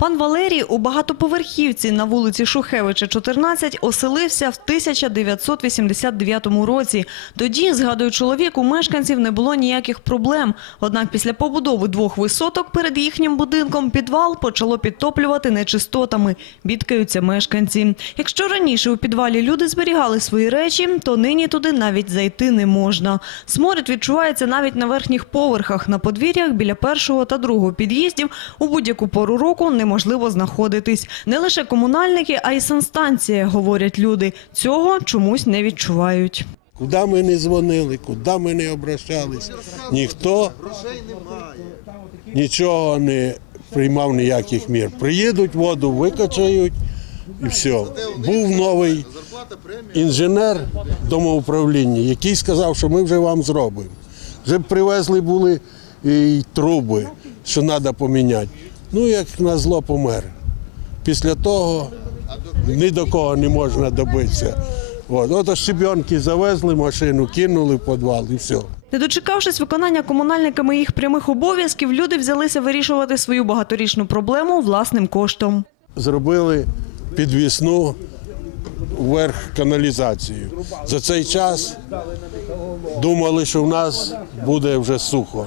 Пан Валерій у багатоповерхівці на вулиці Шухевича, 14, оселився в 1989 році. Тоді, згадує чоловік, у мешканців не було ніяких проблем. Однак після побудови двох висоток перед їхнім будинком підвал почало підтоплювати нечистотами. Бідкаються мешканці. Якщо раніше у підвалі люди зберігали свої речі, то нині туди навіть зайти не можна. Сморід відчувається навіть на верхніх поверхах. На подвір'ях біля першого та другого під'їздів у будь-яку пору року неможливо знаходитись. Не лише комунальники, а й санстанція, говорять люди. Цього чомусь не відчувають. Куди ми не дзвонили, куди ми не обращались, ніхто нічого не приймав ніяких мір. Приїдуть, воду викачають і все. Був новий інженер домоуправління, який сказав, що ми вже вам зробимо. Вже привезли були і труби, що треба поміняти. Ну, як на зло помер. Після того ні до кого не можна добитися. От, от щебенки завезли машину, кинули в підвал і все. Не дочекавшись виконання комунальниками їх прямих обов'язків, люди взялися вирішувати свою багаторічну проблему власним коштом. Зробили підвісну вверх каналізацію. За цей час думали, що в нас буде вже сухо.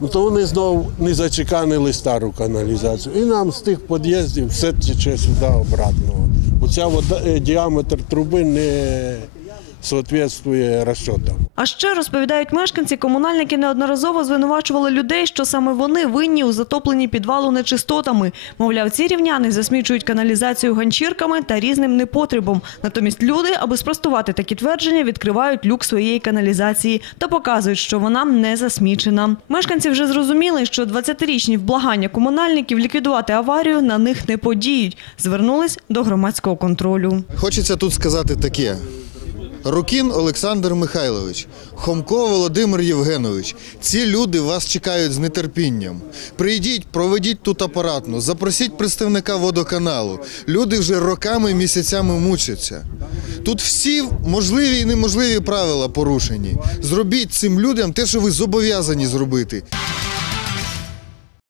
Ну, то вони знову не зачеканили стару каналізацію. І нам з тих під'їздів все тече сюди обратно. Оця вода, е, діаметр труби не відповідає розчотам. А ще розповідають мешканці, комунальники неодноразово звинувачували людей, що саме вони винні у затопленні підвалу нечистотами. Мовляв, ці рівняни засмічують каналізацію ганчірками та різним непотребом. Натомість люди, аби спростувати такі твердження, відкривають люк своєї каналізації та показують, що вона не засмічена. Мешканці вже зрозуміли, що 20-річні вблагання комунальників ліквідувати аварію на них не подіють. Звернулись до громадського контролю. Хочеться тут сказати таке. Рукін Олександр Михайлович, Хомко Володимир Євгенович. Ці люди вас чекають з нетерпінням. Прийдіть, проведіть тут апаратну, запросіть представника водоканалу. Люди вже роками, місяцями мучаться. Тут всі можливі і неможливі правила порушені. Зробіть цим людям те, що ви зобов'язані зробити.